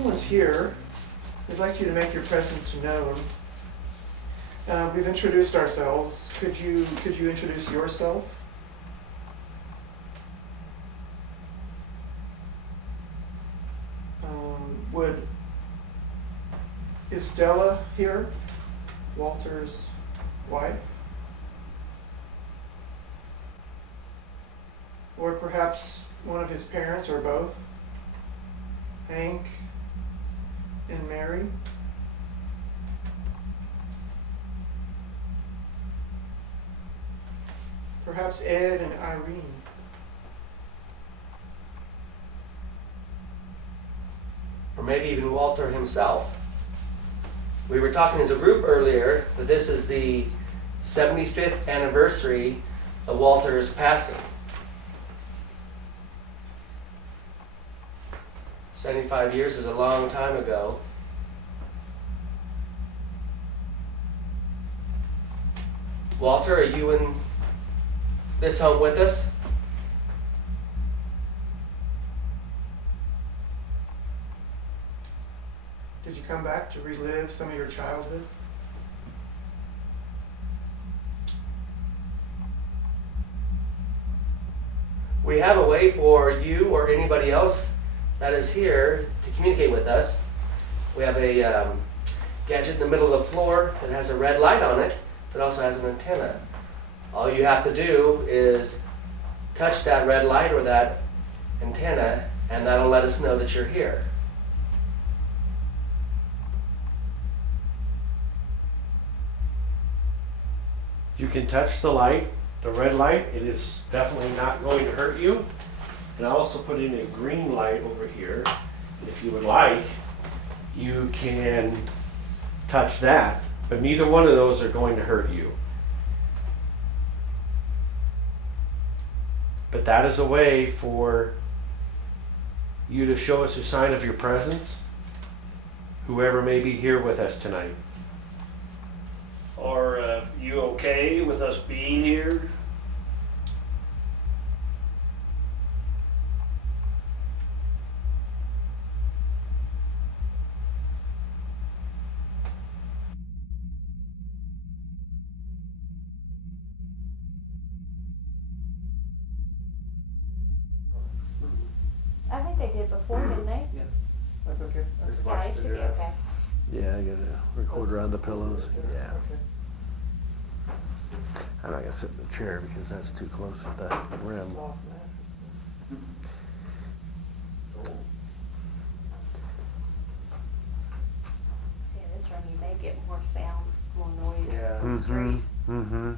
anyone's here, we'd like you to make your presence known. We've introduced ourselves. Could you introduce yourself? Is Della here? Walter's wife? Or perhaps one of his parents, or both? Hank and Mary? Perhaps Ed and Irene? Or maybe even Walter himself. We were talking as a group earlier that this is the 75th anniversary of Walter's passing. 75 years is a long time ago. Walter, are you in this home with us? Did you come back to relive some of your childhood? We have a way for you or anybody else that is here to communicate with us. We have a gadget in the middle of the floor that has a red light on it that also has an antenna. All you have to do is touch that red light or that antenna, and that'll let us know that you're here. You can touch the light, the red light. It is definitely not going to hurt you. And I also put in a green light over here. If you would like, you can touch that, but neither one of those are going to hurt you. But that is a way for you to show us a sign of your presence, whoever may be here with us tonight. Are you okay with us being here? I think they did before, didn't they? Yeah. That's okay. Yeah, it should be okay. Yeah, I got a recorder on the pillows. Yeah. Okay. I'm not gonna sit in the chair because that's too close to the rim. See, in this room, you may get more sounds, more noise. Yeah. from the street. Mm-hmm.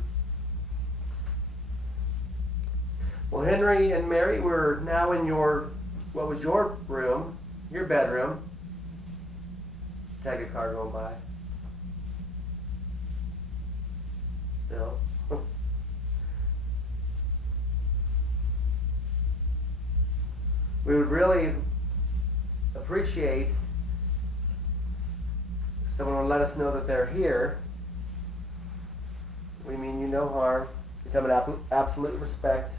Well, Henry and Mary, we're now in what was your room, your bedroom. Tag a car going by. Still. We would really appreciate if someone would let us know that they're here. We mean you no harm. We come in absolute respect.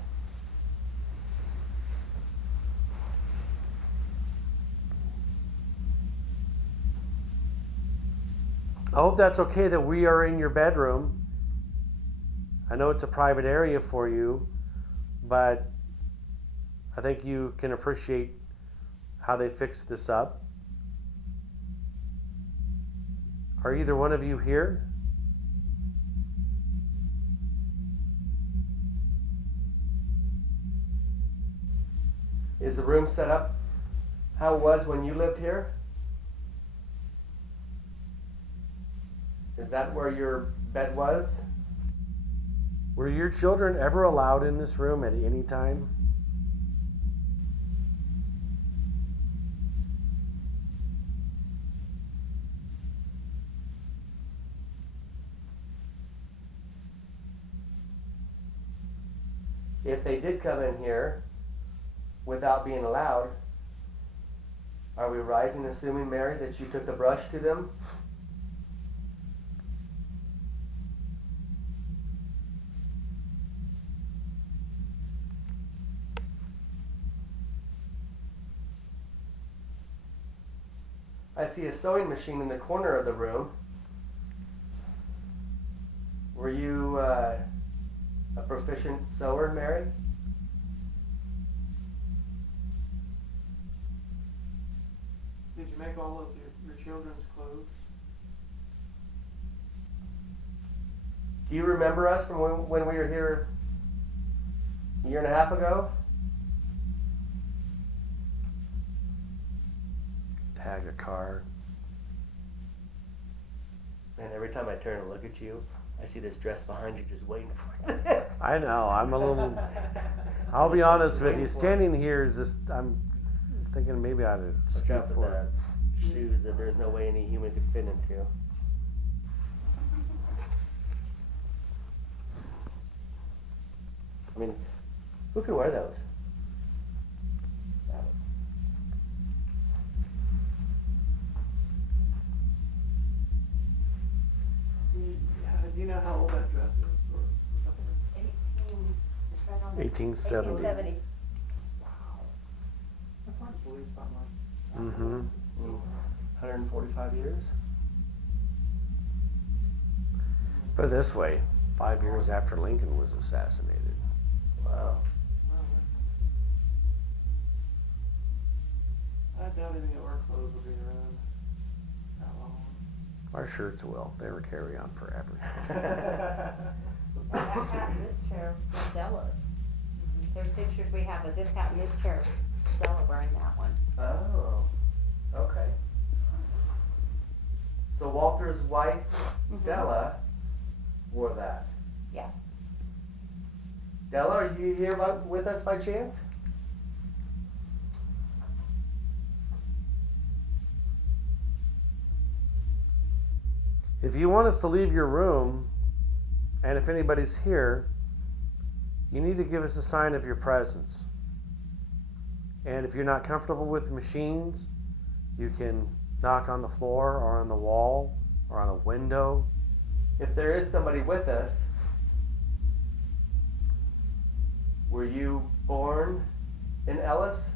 I hope that's okay that we are in your bedroom. I know it's a private area for you, but I think you can appreciate how they fixed this up. Are either one of you here? Is the room set up how it was when you lived here? Is that where your bed was? Were your children ever allowed in this room at any time? If they did come in here without being allowed, are we right in assuming, Mary, that you took the brush to them? I see a sewing machine in the corner of the room. Were you a proficient sewer, Mary? Did you make all of your children's clothes? Do you remember us from when we were here a year and a half ago? Tag a car. And every time I turn and look at you, I see this dress behind you just waiting for this. I know, I'm a little, I'll be honest with you, standing here is just, I'm thinking maybe I ought to Watch scoot out for forward. the shoes that there's no way any human could fit into. I mean, who can wear those? Do you know how old that dress is? It's 18, it's right on the. 1870. 1870. That's hard to believe something like that. Mm-hmm. 145 years? Put it this way, 5 years after Lincoln was assassinated. Wow. I doubt any of our clothes will be around that long. Our shirts will, they were carry on forever. That hat and this chair was Stella's. There's pictures we have of this hat and this chair, Stella wearing that one. Oh, okay. So Walter's wife, Mhm. Della, wore that. Yes. Della, are you here with us by chance? If you want us to leave your room, and if anybody's here, you need to give us a sign of your presence. And if you're not comfortable with machines, you can knock on the floor or on the wall or on a window. If there is somebody with us, were you born in Ellis?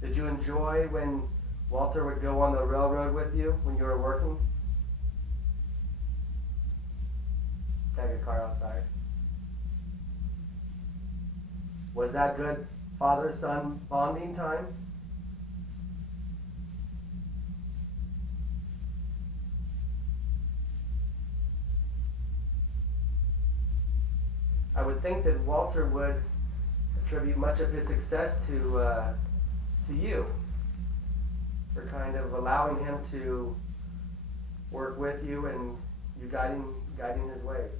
Did you enjoy when Walter would go on the railroad with you when you were working? Tag a car outside. Was that good father-son bonding time? I would think that Walter would attribute much of his success to you, for kind of allowing him to work with you and you guiding his ways.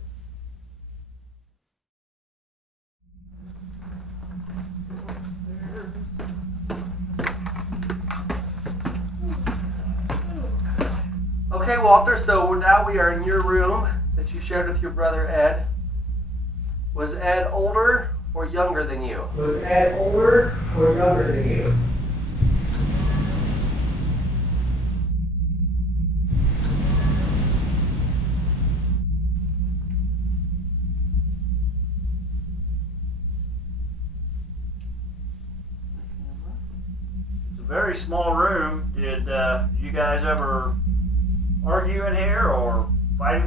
Okay, Walter, so now we are in your room that you shared with your brother Ed. Was Ed older or younger than you? Was Ed older or younger than you? It's a very small room. Did you guys ever argue in here or fight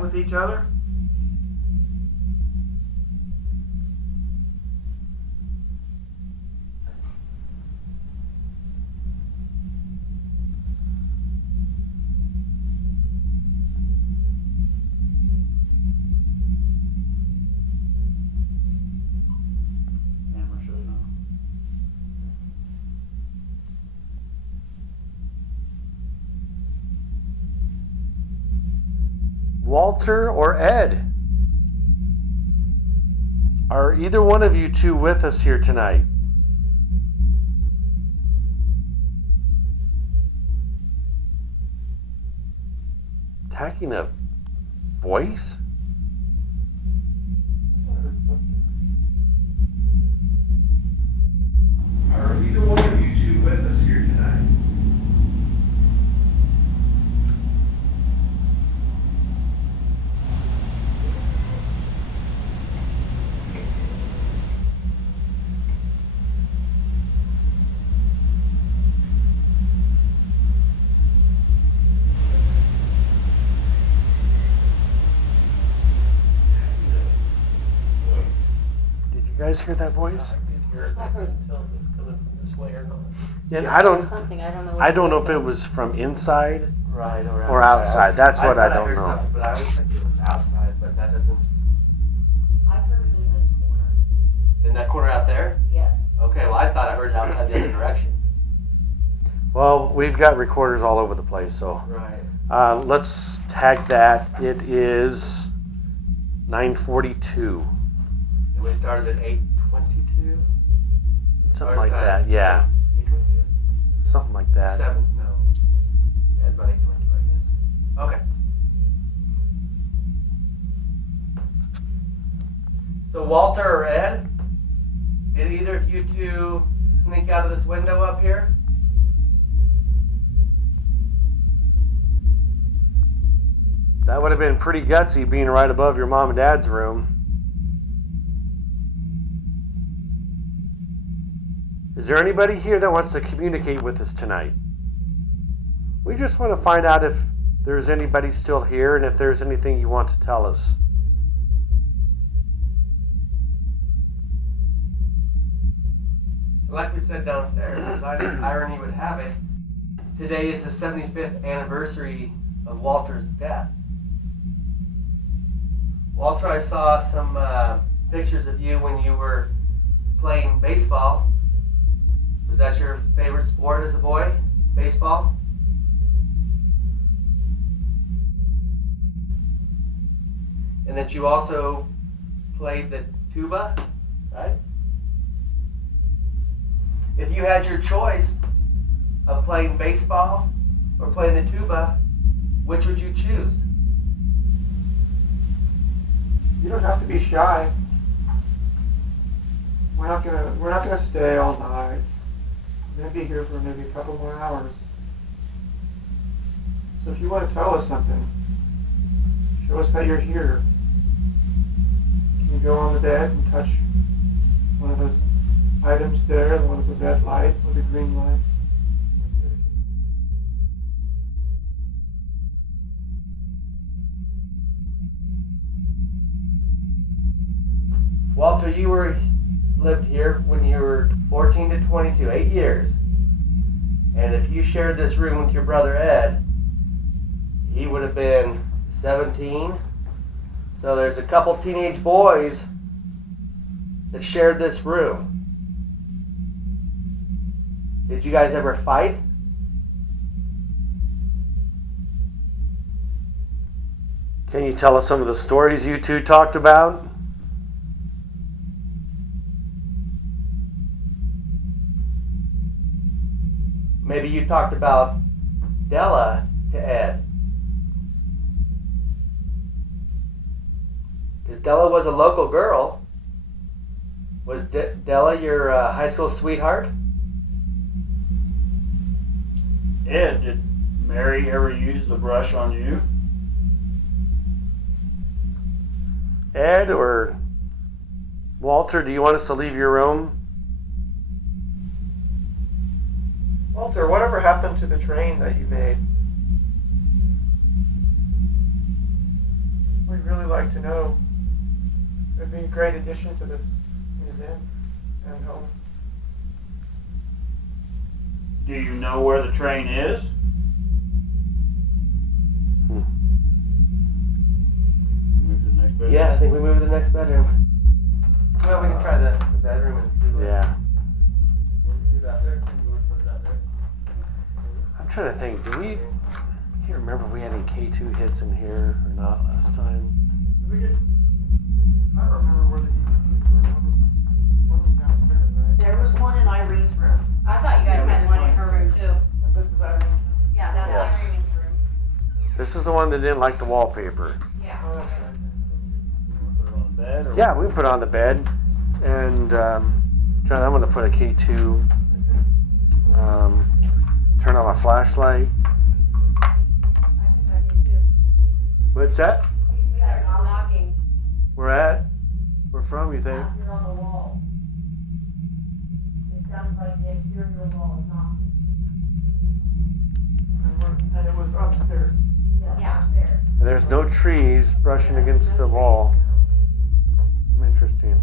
with each other? Camera shows on. Walter or Ed? Are either one of you two with us here tonight? Attacking a voice? Are either one of you two with us here tonight? guys hear that voice? I did hear it. I couldn't tell if it's coming from this way or not. And I don't Something, I don't know. I don't know if it was from inside Right, or outside. That's what I thought don't heard know. something, but I always think it was outside, but that doesn't. I've heard it in this corner, In that corner out there? yes. Okay, well, I thought I heard it outside the other direction. Well, we've got recorders all over the place, so Right. let's tag that. It is 9:42, And we started at 8:22? something Or like is that. Yeah, 8:22? something like that. 7, no. Yeah, it's about 8:22, I guess. Okay. So Walter or Ed, did either of you two sneak out of this window up here? That would have been pretty gutsy, being right above your mom and dad's room. Is there anybody here that wants to communicate with us tonight? We just want to find out if there's anybody still here and if there's anything you want to tell us. Like we said downstairs, as irony would have it, today is the 75th anniversary of Walter's death. Walter, I saw some pictures of you when you were playing baseball. Was that your favorite sport as a boy? Baseball? And that you also played the tuba, right? If you had your choice of playing baseball or playing the tuba, which would you choose? You don't have to be shy. We're not gonna stay all night. We're gonna be here for maybe a couple more hours. So if you want to tell us something, show us that you're here. Can you go on the bed and touch one of those items there, the one with the red light or the green light? Walter, you lived here when you were 14 to 22, 8 years. And if you shared this room with your brother Ed, he would have been 17. So there's a couple teenage boys that shared this room. Did you guys ever fight? Can you tell us some of the stories you two talked about? Maybe you talked about Della to Ed. Because Della was a local girl. Was Della your high school sweetheart? Ed, did Mary ever use the brush on you? Ed or Walter, do you want us to leave your room? Walter, whatever happened to the train that you made? We'd really like to know. It'd be a great addition to this museum and home. Do you know where the train is? Move to the next bedroom. Yeah, I think we moved to the next bedroom. Well, we can try the bedroom and see what Yeah. we do out there. You want to put it out there? I'm trying to think, I can't remember if we had any K2 hits in here or not last time. Did we get? I don't remember where the DVDs were. One was downstairs, right? There was one in Irene's room. I thought you guys had one in her room too. And this is Irene's room? Yeah, that's Yes. Irene's room. This is the one that didn't like the wallpaper. Yeah. Oh, that's right. You want to put it on the bed? Or Yeah, we can put it on the bed. And John, I'm going to put a K2, turn on my flashlight. I think I do too. What's that? We heard some knocking Where from, you think? out here on the wall. It sounds like the exterior wall is knocking. And it was upstairs. Yeah, upstairs. And there's no trees brushing against the wall. Interesting.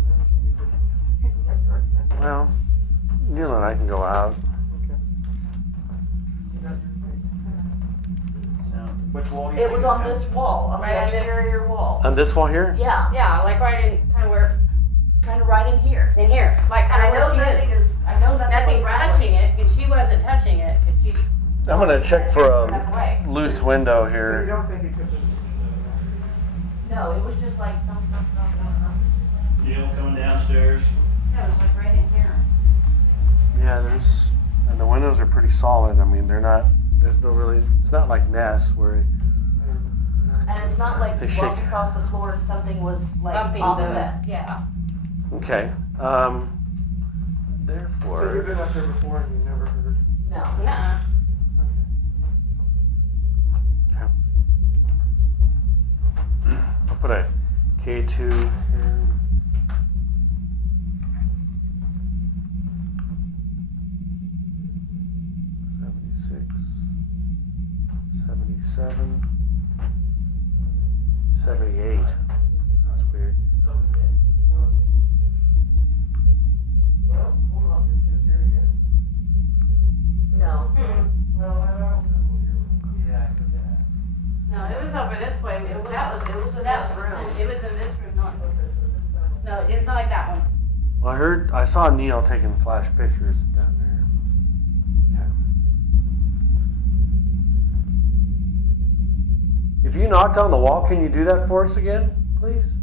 Well, Neil and I can go out. Okay. You got your Which wall do you It think was is on down? this wall, on Right the on this- exterior wall. On this wall here? Yeah, Yeah, like right in, kind of where, kind of right in here. in here, like And kind I of know where nothing she is. is, I know nothing Nothing's was rattling. touching it, and she wasn't touching it, cause she's. I'm gonna check for Enough a away. loose window So you here. don't think he took this? No, it was just like, thump, thump, thump, thump, thump. Neil coming downstairs. Yeah, it was like right in here. Yeah, and the windows are pretty solid. I mean, there's no really, it's not like Ness where, And it's not like They you shake. walked across the floor and something was like Bumping offset. yeah. okay. So you've Therefore, been up there before and you never heard? No. Nuh-uh. I'll put a K2 here. $76, $77, $78. That's weird. Well, hold on, did you just hear it again? No. Mm-mm. Well, I don't know. Yeah, I heard that. No, it was over this way. It was in that this was room. It was in this room, not. Okay, so it didn't sound like. No, it didn't sound like that one. Well, I saw Neil taking flash pictures down there. Okay. If you knocked on the wall, can you do that for us again, please?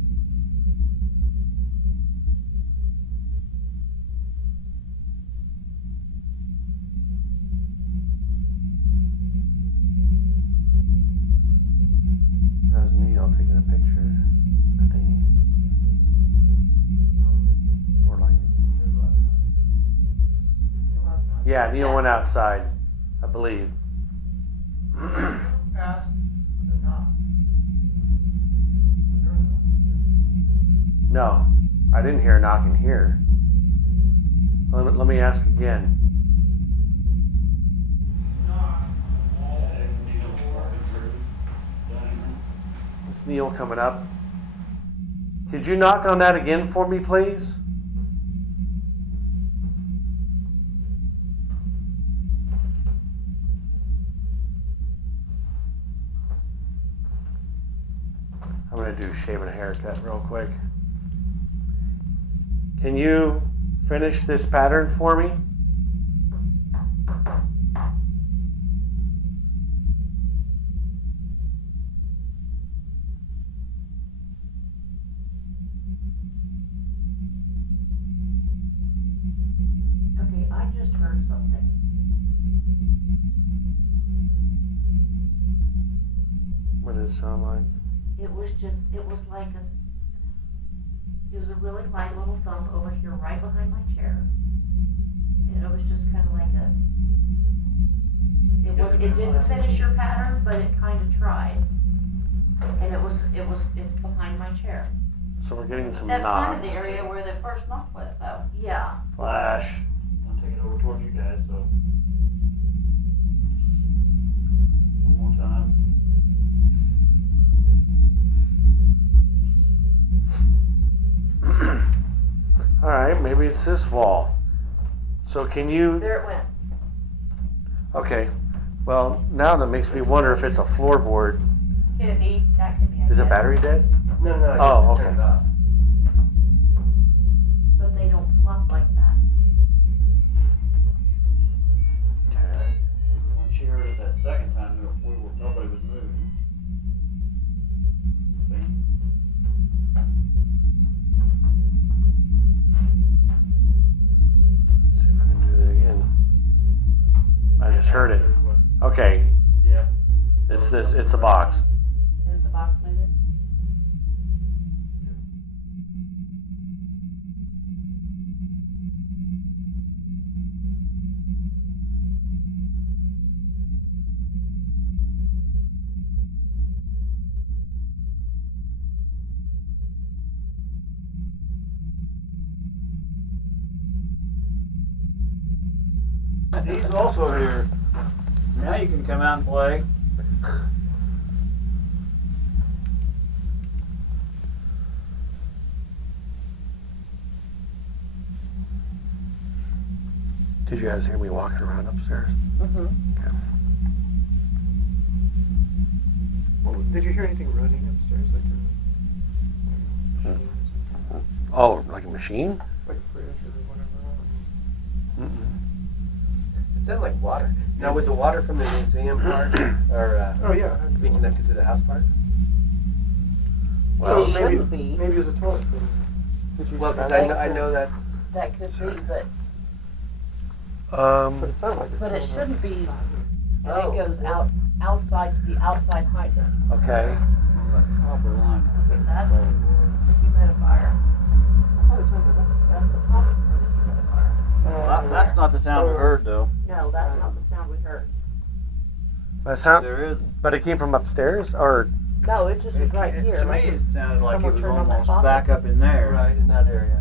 That was Neil taking a picture, I think. Or lightning. Yeah, Neil went outside, I believe. Asked the knock. Was there a knock? Was there a signal? No, I didn't hear a knocking here. Let me ask again. It's Neil coming up. Could you knock on that again for me, please? I'm gonna do shave and a haircut real quick. Can you finish this pattern for me? Okay, I just heard something. What does it sound like? It was a really light little thump over here right behind my chair. And it was just kind of like it didn't finish your pattern, but it kind of tried. And it's behind my chair. So we're getting some That's kind of knocks. the area where the first knock was, though. Yeah. Flash. I'll take it over towards you guys, so. One more time. All right, maybe it's this wall. So can you? There it went. Okay. Well, now that makes me wonder if it's a floorboard. Could it be? That could be. I Is the guess. battery dead? No, no, Oh, just turn okay. it off. But they don't fluff like that. Okay. When she heard it that second time, nobody was moving. See? Let's see if I can do it again. I just heard it. Okay, Yeah. it's this. It's the box. Is the box moving? He's also here. Now you can come out and play. Did you guys hear me walking around upstairs? Mm-hmm. Well, did you hear anything running upstairs, like a machine or something? Oh, like a machine? Like a fridge or whatever? Mm-mm. It sounded like water. Now, was the water from the museum part or Oh, yeah. be connected to the house part? Well, So maybe, shouldn't be. maybe it was a toilet. Did you Well, because smell I it? know that's. That could be, but But it sounded like a but it toilet. shouldn't be. And Oh. it goes outside to the outside hydrant. Okay. Copper line. Okay, that's the humidifier. I thought it sounded like That's the pump for the humidifier. That's not the sound we heard though. No, that's not the sound we heard. There is. But it came from upstairs, or No, it just is right here. To me, Like it sounded like someone it was turned on that almost faucet. back up in there. Right, in that area.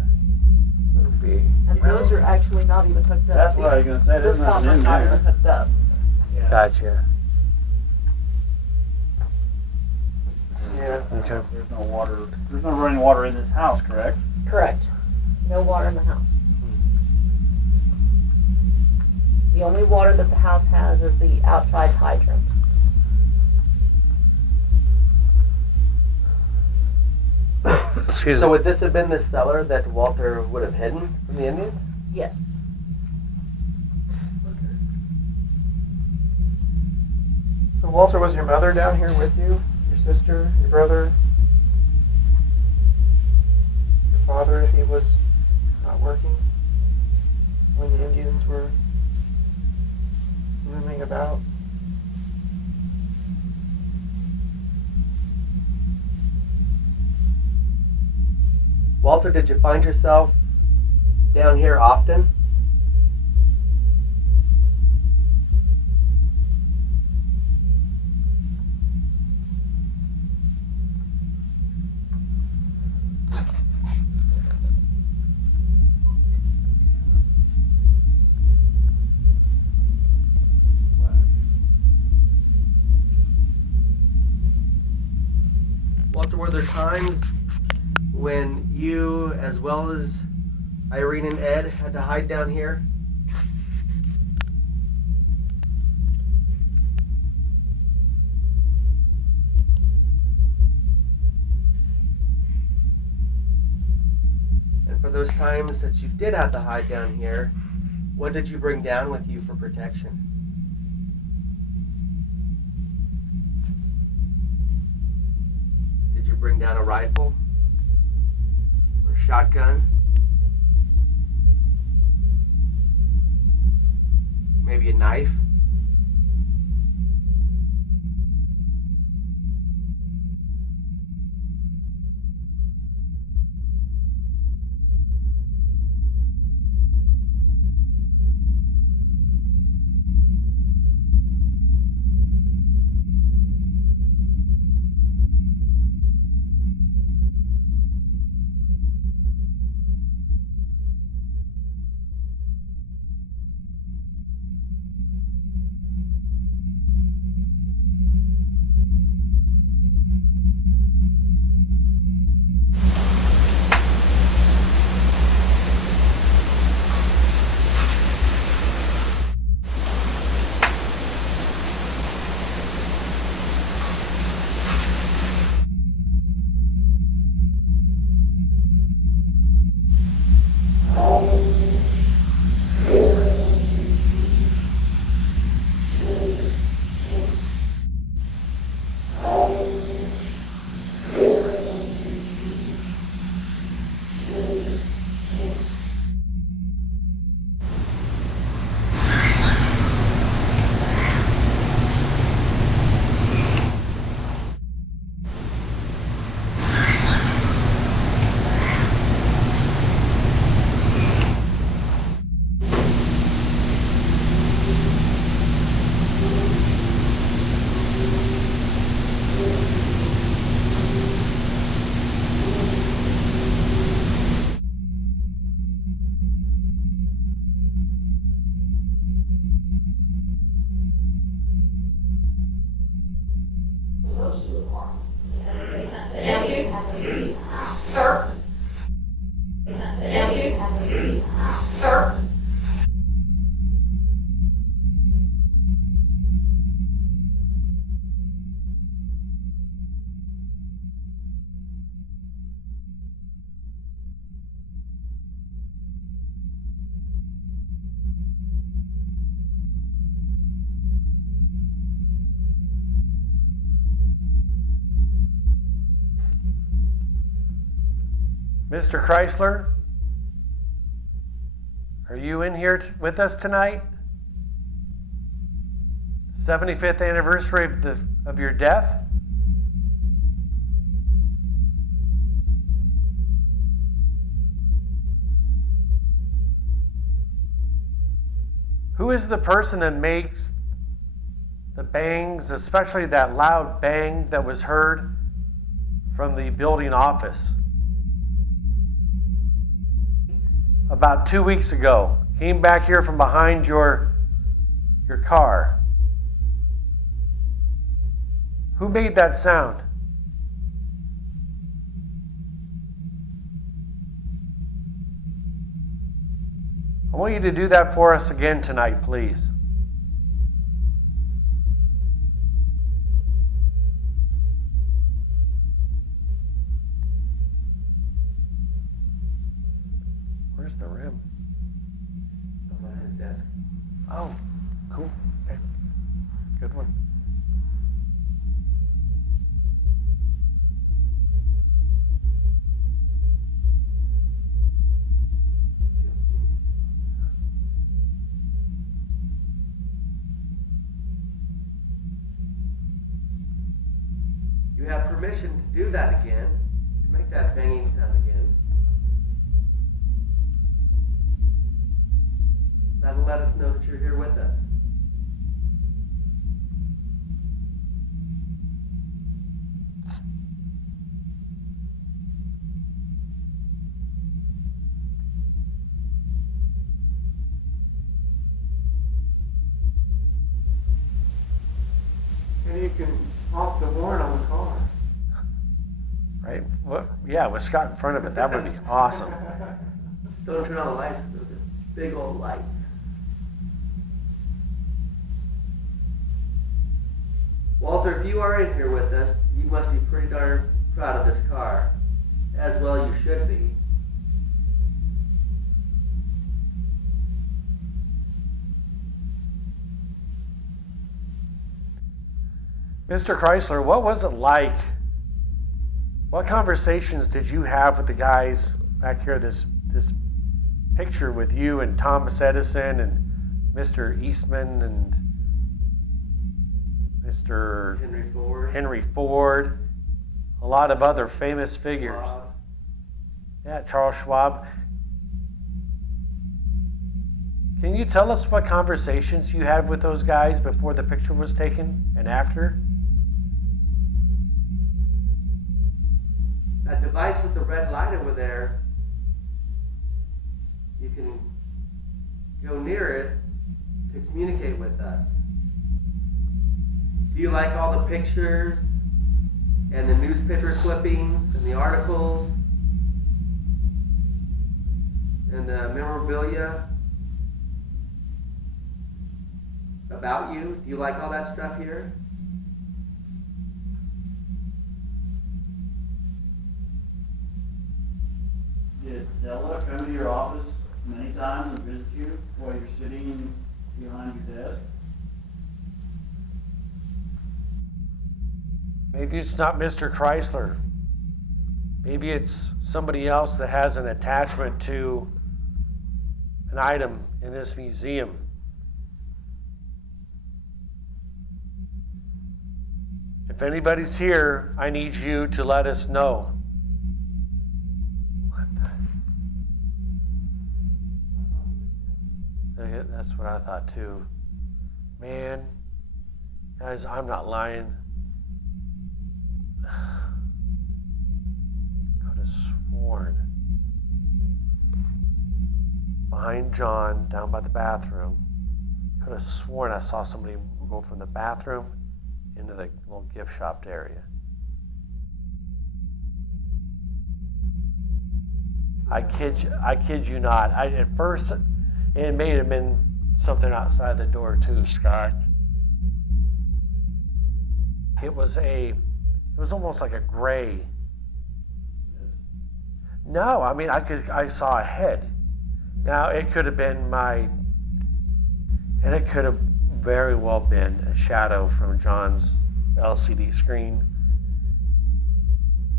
be? And those are actually not even hooked up. That's what I was gonna say. There's This nothing copper's in not even there. hooked up. Gotcha. Yeah. Okay. There's no water. There's no running water in this house, correct? Correct. No water in the house. The only water that the house has is the outside hydrant. Excuse So me. would this have been the cellar that Walter would have hidden from the Indians? Yes. So Walter, was your mother down here with you? Your sister? Your brother? Your father, if he was not working? When the Indians were roaming about? Walter, did you find yourself down here often? Walter, were there times when you, as well as Irene and Ed, had to hide down here? And for those times that you did have to hide down here, what did you bring down with you for protection? Did you bring down a rifle? Or a shotgun? Maybe a knife? Mr. Chrysler, are you in here with us tonight? 75th anniversary of your death? Who is the person that makes the bangs, especially that loud bang that was heard from the building office? About 2 weeks ago, came back here from behind your car. Who made that sound? I want you to do that for us again tonight, please. Where's the rim? On his desk. Oh, cool. Okay. Good one. You have permission to do that again, to make that banging sound again. That'll let us know that you're here with us. And you can honk the horn on the car. Right? What? Yeah, with Scott in front of it, that would be awesome. Don't turn on the lights because those are big old lights. Walter, if you are in here with us, you must be pretty darn proud of this car. As well you should be. Mr. Chrysler, what was it like? What conversations did you have with the guys back here? This picture with you and Thomas Edison and Mr. Eastman and Mr. Henry Ford, a lot of other famous figures. Schwab. Yeah, Charles Schwab. Can you tell us what conversations you had with those guys before the picture was taken and after? That device with the red light over there, you can go near it to communicate with us. Do you like all the pictures and the newspaper clippings and the articles and the memorabilia about you? Do you like all that stuff here? Did Della come to your office many times and visit you while you're sitting behind your desk? Maybe it's not Mr. Chrysler. Maybe it's somebody else that has an attachment to an item in this museum. If anybody's here, I need you to let us know. That's what I thought too. Man, guys, I'm not lying. Could have sworn behind John, down by the bathroom, could have sworn I saw somebody go from the bathroom into the little gift shop area. I kid you not. At first, it may have been something outside the door too, Scott. It was almost like a gray. No, I mean I saw a head. Now it could have been and it could have very well been a shadow from John's LCD screen.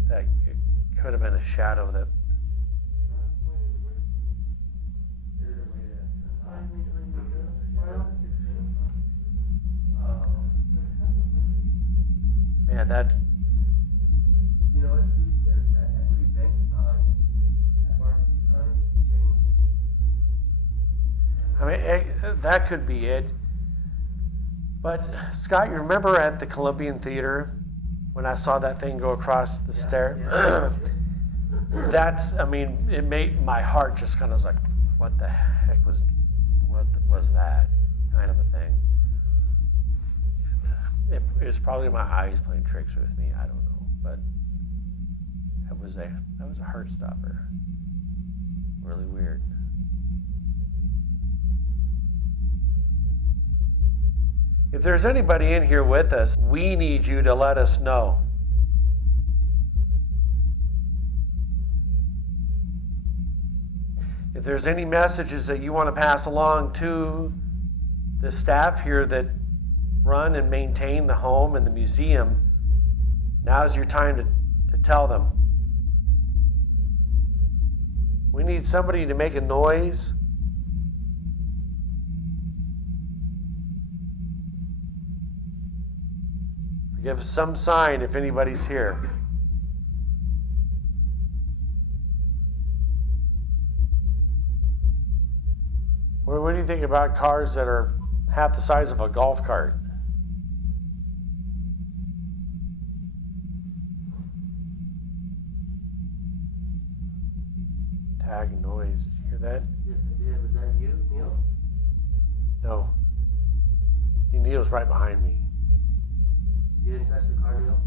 That it could have been a shadow that Yeah, that, You know, there's that Equity Bank sign, that marquee sign, it's changing. I mean, that could be it. But Scott, you remember at the Columbian Theater when I saw that thing go across the stair? That's, I mean, it made my heart just kind of like, what the heck was that kind of a thing? It was probably my eyes playing tricks with me. I don't know, but that was a heart stopper. Really weird. If there's anybody in here with us, we need you to let us know. If there's any messages that you want to pass along to the staff here that run and maintain the home and the museum, now's your time to tell them. We need somebody to make a noise. Give us some sign if anybody's here. What do you think about cars that are half the size of a golf cart? Tag noise. Did you hear that? Yes, I did. Was that you, Neil? No. Neil's right behind me. You didn't touch the car, Neil?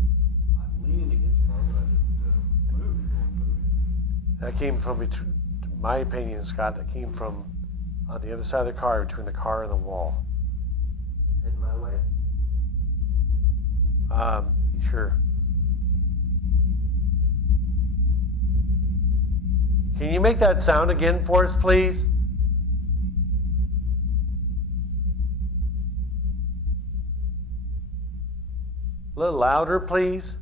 I'm leaning against the car, but I didn't move. That came from, my opinion, Scott, that came from on the other side of the car, between the car and the wall. Heading my way? Sure. Can you make that sound again for us, please? A little louder, please.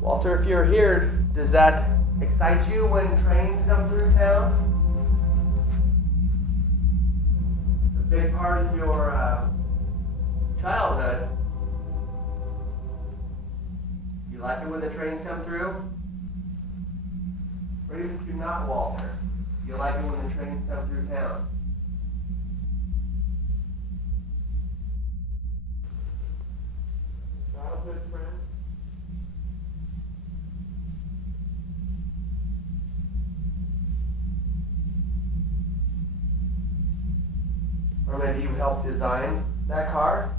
Walter, if you're here, does that excite you when trains come through town? A big part of your childhood. You like it when the trains come through? Or even if you're not Walter, you like it when the trains come through town? Childhood friend? Or maybe you helped design that car?